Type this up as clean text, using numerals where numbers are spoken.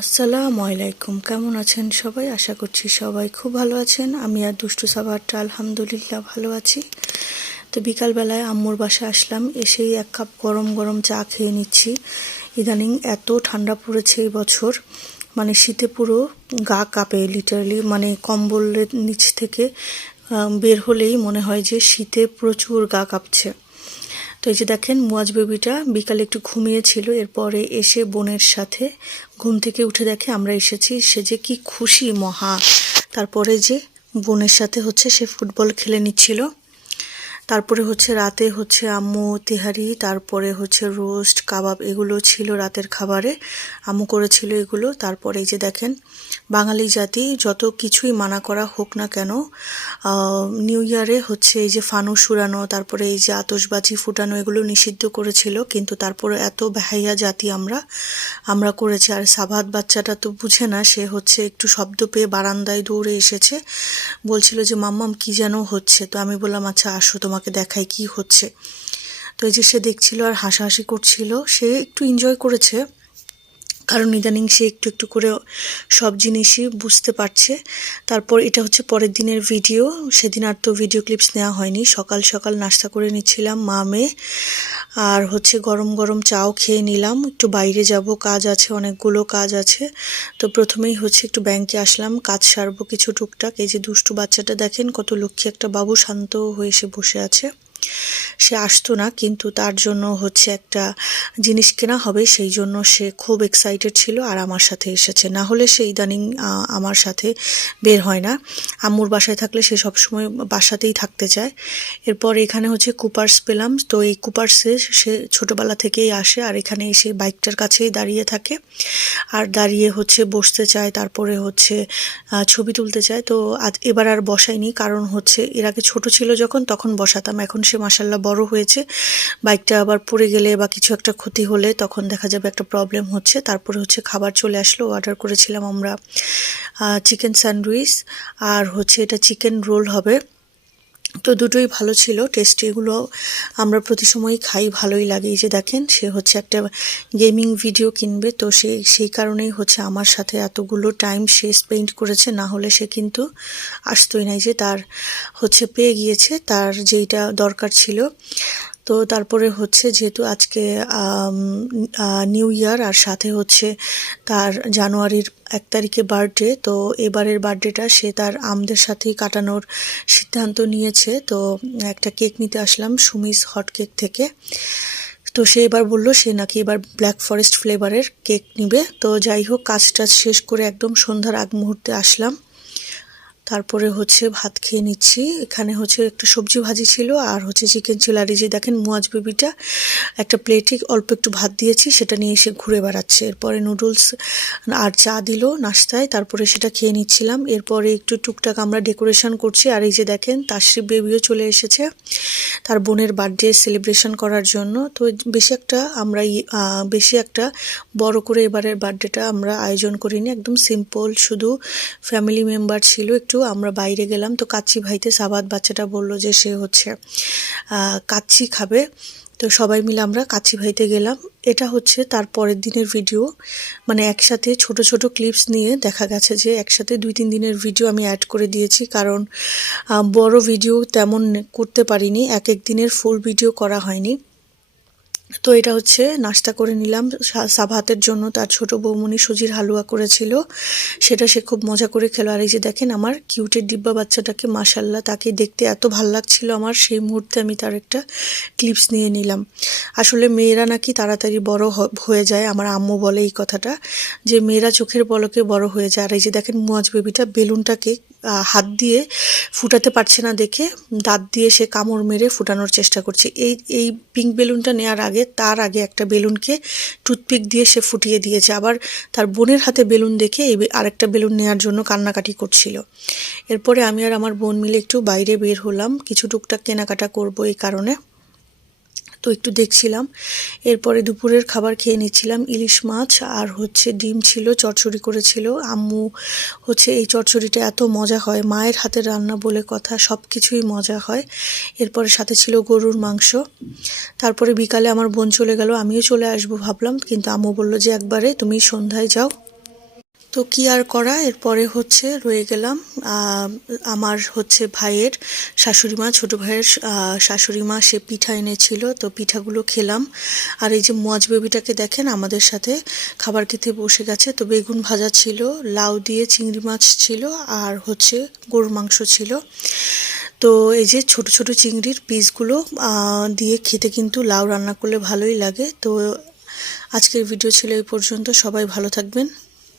আসসালামু আলাইকুম, কেমন আছেন সবাই? আশা করছি সবাই খুব ভালো আছেন। আমি আর দুষ্টু সাভারটা আলহামদুলিল্লাহ ভালো আছি। তো বিকালবেলায় আম্মুর বাসায় আসলাম, এসেই এক কাপ গরম গরম চা খেয়ে নিচ্ছি। ইদানিং এত ঠান্ডা পড়েছে এই বছর, মানে শীতে পুরো গা কাঁপে লিটারালি, মানে কম্বলের নিচ থেকে বের হলেই মনে হয় যে শীতে প্রচুর গা কাঁপছে। তো এই যে দেখেন, মুয়াজ বেবিটা বিকালে একটু ঘুমিয়েছিল, এরপরে এসে বোনের সাথে ঘুম থেকে উঠে দেখে আমরা এসেছি, সে যে কি খুশি মহা। তারপরে যে বোনের সাথে সে ফুটবল খেলে নিচ্ছিল। তারপরে রাতে আম্মু তেহারি, তারপরে রোস্ট কাবাব, এগুলো ছিল রাতের খাবারে, আম্মু করেছিল এগুলো। তারপরে এই যে দেখেন, বাঙালি জাতি যত কিছুই মানা করা হোক না কেন, নিউ ইয়ারে এই যে ফানুস উড়ানো, তারপরে এই যে আতশবাজি ফুটানো, এগুলো নিষিদ্ধ করেছিল, কিন্তু তারপরে এত বেহাইয়া জাতি আমরা করেছি। আর সাবাত বাচ্চাটা তো বুঝে না, সে একটু শব্দ পেয়ে বারান্দায় দৌড়ে এসেছে, বলছিল যে মাম্মাম কি যেন হচ্ছে। তো আমি বললাম আচ্ছা আসো তোমাকে দেখাই কি হচ্ছে। তো এই যে সে দেখছিল আর হাসাহাসি করছিল, সে একটু এনজয় করেছে, কারণ ইদানিং সে একটু একটু করে সব জিনিসই বুঝতে পারছে। তারপর এটা পরের দিনের ভিডিও, সেদিন আর তো ভিডিও ক্লিপস নেওয়া হয়নি। সকাল সকাল নাস্তা করে নিচ্ছিলাম মা মেয়ে, আর গরম গরম চাও খেয়ে নিলাম। একটু বাইরে যাব, কাজ আছে, অনেকগুলো কাজ আছে। তো প্রথমেই একটু ব্যাংকে আসলাম, কাজ সারবো কিছু টুকটাক। এই যে দুষ্টু বাচ্চাটা দেখেন, কত লক্ষ্মী একটা বাবু, শান্ত হয়ে সে বসে আছে। সে আসতো না, কিন্তু তার জন্য একটা জিনিস কেনা হবে, সেই জন্য সে খুব এক্সাইটেড ছিল আর আমার সাথে এসেছে। না হলে সে ইদানিং আমার সাথে বের হয় না। আম্মুর বাসায় থাকলে সে সবসময় বাসাতেই থাকতে চায়। এরপর এখানে কুপার্স পেলাম, তো এই কুপার্সে সে ছোটোবেলা থেকেই আসে, আর এখানে এসে বাইকটার কাছেই দাঁড়িয়ে থাকে, আর দাঁড়িয়ে বসতে চায়, তারপরে ছবি তুলতে চায়। তো এবার আর বসাইনি, কারণ এর আগে ছোট ছিল যখন, তখন বসাতাম। এখন সে মাশাল্লাহ বড় হয়েছে, বাইকটা আবার পড়ে গেলে বা কিছু একটা ক্ষতি হলে তখন দেখা যাবে একটা প্রবলেম হচ্ছে। তারপরে খাবার চলে আসলো, অর্ডার করেছিলাম আমরা চিকেন স্যান্ডউইচ, আর এটা চিকেন রোল হবে। তো দুটোই ভালো ছিল, টেস্টি। এগুলো আমরা প্রতি সময়ই খাই, ভালোই লাগে। এই যে দেখেন, সে একটা গেমিং ভিডিও কিনবে, তো সেই কারণেই আমার সাথে এতগুলো টাইম সে স্পেন্ড করেছে, না হলে সে কিন্তু আসতোই না। যে তার পেয়ে গিয়েছে তার যেইটা দরকার ছিল। তো তারপরে যেহেতু আজকে নিউ ইয়ার, আর সাথে তার জানুয়ারির 1 তারিখে বার্থডে, তো এবারের বার্থডেটা সে তার আমদের সাথেই কাটানোর সিদ্ধান্ত নিয়েছে। তো একটা কেক নিতে আসলাম সুমিস হট কেক থেকে। তো সে এবার বললো সে নাকি এবার ব্ল্যাক ফরেস্ট ফ্লেভারের কেক নিবে। তো যাই হোক, কাজটা শেষ করে একদম সন্ধ্যার আগ মুহূর্তে আসলাম। তারপরে ভাত খেয়ে নিচ্ছি। এখানে একটা সবজি ভাজি ছিল, আর চিকেন ছিল। আর এই যে দেখেন, মুয়াজ বেবিটা একটা প্লেটে অল্প একটু ভাত দিয়েছি, সেটা নিয়ে এসে ঘুরে বেড়াচ্ছে। এরপরে নুডলস আর চা দিল নাস্তায়, তারপরে সেটা খেয়ে নিচ্ছিলাম। এরপরে একটু টুকটাক আমরা ডেকোরেশন করছি। আর এই যে দেখেন, তাশরিফ বেবিও চলে এসেছে তার বোনের বার্থডে সেলিব্রেশন করার জন্য। তো বেশি একটা বড় করে এবারের বার্থডেটা আমরা আয়োজন করিনি, একদম সিম্পল, শুধু ফ্যামিলি মেম্বার ছিল। একটু আমরা বাইরে গেলাম, তো কাচ্চি ভাইতে সাবাত বাচ্চাটা বলল যে সে কাচ্চি খাবে, তো সবাই মিলে আমরা কাচ্চি ভাইতে গেলাম। এটা তার পরের দিনের ভিডিও, মানে একসাথে ছোট ছোট ক্লিপস নিয়ে দেখা গেছে যে একসাথে 2-3 দিনের ভিডিও আমি অ্যাড করে দিয়েছি, কারণ বড় ভিডিও তেমন করতে পারিনি, এক দিনের ফুল ভিডিও করা হয়নি। তো এটা নাস্তা করে নিলাম সাবাতের জন্য। তার ছোট বৌমনি সুজির হালুয়া করেছিল, সেটা সে খুব মজা করে খেলো। আর এই যে দেখেন, আমার কিউটের ডিব্বা বাচ্চাটাকে, মাশাল্লাহ, তাকে দেখতে এত ভাল লাগছিল আমার, সেই মুহূর্তে আমি তার একটা ক্লিপস নিয়ে নিলাম। আসলে মেয়েরা নাকি তাড়াতাড়ি বড় হয়ে যায়, আমার আম্মু বলে এই কথাটা, যে মেয়েরা চোখের পলকে বড় হয়ে যায়। আর এই যে দেখেন, মুয়াজ বেবিটা বেলুনটাকে হাত দিয়ে ফুটাতে পারছে না দেখে দাঁত দিয়ে সে কামড় মেরে ফুটানোর চেষ্টা করছে। এই পিঙ্ক বেলুনটা নেওয়ার আগে, তার আগে একটা বেলুনকে টুথপিক দিয়ে সে ফুটিয়ে দিয়েছে। আবার তার বোনের হাতে বেলুন দেখে আরেকটা বেলুন নেওয়ার জন্য কান্নাকাটি করছিল। এরপরে আমি আর আমার বোন মিলে একটু বাইরে বের হলাম, কিছু টুকটাক কেনাকাটা করবো এই কারণে। তো একটু দেখছিলাম। এরপরে দুপুরের খাবার খেয়ে নিচ্ছিলাম, ইলিশ মাছ আর ডিম ছিল, চচ্চড়ি করেছিল আম্মু। এই চচ্চড়িটা এত মজা হয়, মায়ের হাতের রান্না বলে কথা, সব কিছুই মজা হয়। এরপরে সাথে ছিল গরুর মাংস। তারপরে বিকালে আমার বোন চলে গেল, আমিও চলে আসবো ভাবলাম, কিন্তু আম্মু বলল যে একবারে তুমি সন্ধ্যায় যাও। তো কি আর করা, এরপরে হচ্ছে রয়ে গেলাম। আমার হচ্ছে ভাইয়ের শাশুড়ি মা, ছোটো ভাইয়ের শাশুড়ি মা, সে পিঠা এনেছিল, তো পিঠাগুলো খেলাম। আর এই যে মোয়াজ বেবিটাকে দেখেন আমাদের সাথে খাবার খেতে বসে গেছে। তো বেগুন ভাজা ছিল, লাউ দিয়ে চিংড়ি মাছ ছিল, আর হচ্ছে গরুর মাংস ছিল। তো এই যে ছোট ছোট চিংড়ির পিসগুলো দিয়ে খেতে কিন্তু লাউ রান্না করলে ভালোই লাগে। তো আজকের ভিডিও ছিল এই পর্যন্ত, সবাই ভালো থাকবেন।